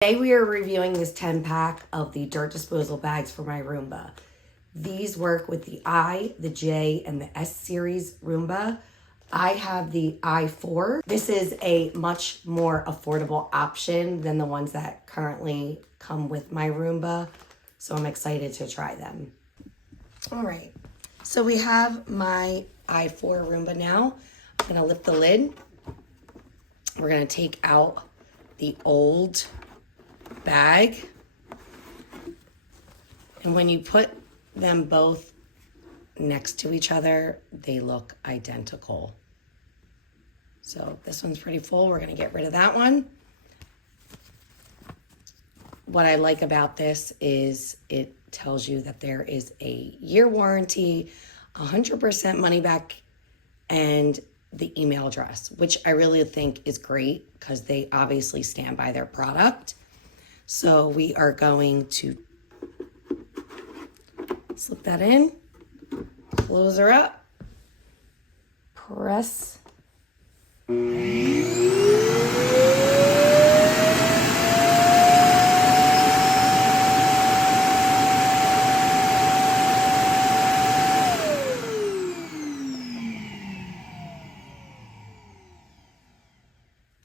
Today we are reviewing this 10-pack of the dirt disposal bags for my Roomba. These work with the I, the J, and the S series Roomba. I have the I4. This is a much more affordable option than the ones that currently come with my Roomba, so I'm excited to try them. All right, so we have my I4 Roomba now. I'm gonna lift the lid. We're gonna take out the old bag, and when you put them both next to each other, they look identical. So this one's pretty full. We're gonna get rid of that one. What I like about this is it tells you that there is a year warranty, 100% money back, and the email address, which I really think is great because they obviously stand by their product. So we are going to slip that in, close her up, press.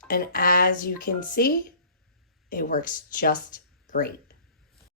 And as you can see, it works just great.